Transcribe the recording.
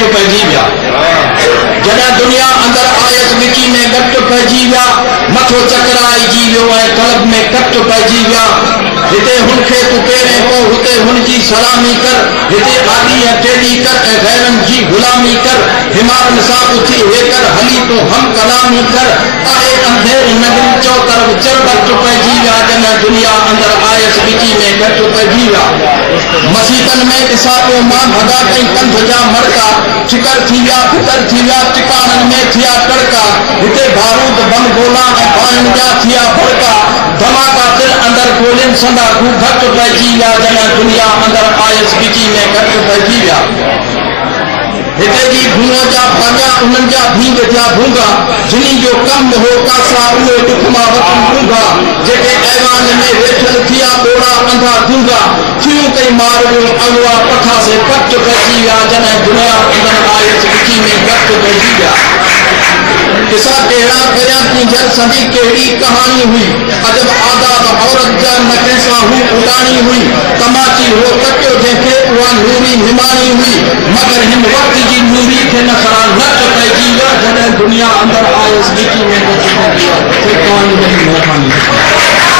गठ पइजी विया जॾहिं दुनिया अंदर आयस विची में गठ पइजी विया मथो चकराइजी वियो ऐं कल्ब में कट पइजी विया हिते हुनखे तूं पहिरें को हुते हुनजी सलामी कर हिते आदि ऐं टेढ़ी कर ऐं गैरनि जी गुलामी कर हिमारनि सां उथी हेकर हली तूं हम कलामी कर आहे अंधेर नगरी चौ तरफ़ चरबट पइजी विया जॾहिं दुनिया अंदर आयस विची में गठ पइजी विया मसीतनि में ॾिसां पियो मां भॻा कई कंध जा मड़का छिकर थी विया फिकर थी विया टिकाणनि में थिया टड़का हिते बारूद बम गोला ऐं बाहिनि जा थिया भड़का धमाका दिल अंदर गोलियुनि संदा घट पइजी विया जॾहिं दुनिया अंदर आयस विची में घट पइजी विया हिते जी भूअ जा पंहिंजा उन्हनि जा भींग थिया भूंगा जिनी जो कम हो कासा उहे दुख मां वतन भूंगा जेके ऐवान में वेठल थिया ॿोड़ा अंधा गूंगा थियूं कई मारियूं अगवा पठा से पट पइजी विया जॾहिं दुनिया अंदर आयस विची में घट पइजी विया किसा कहिड़ा करिया थी जल सदी कहिड़ी कहानी हुई अजब आदाब औरत जा न कंहिंसां हू उॾाणी हुई तमाची हो कटियो जंहिंखे उहा नूरी हिमानी हुई मगर हिन वक़्त जी नूरी खे न खरा नच पइजी विया जॾहिं दुनिया अंदर आयस विची में घट पइजी विया कहानी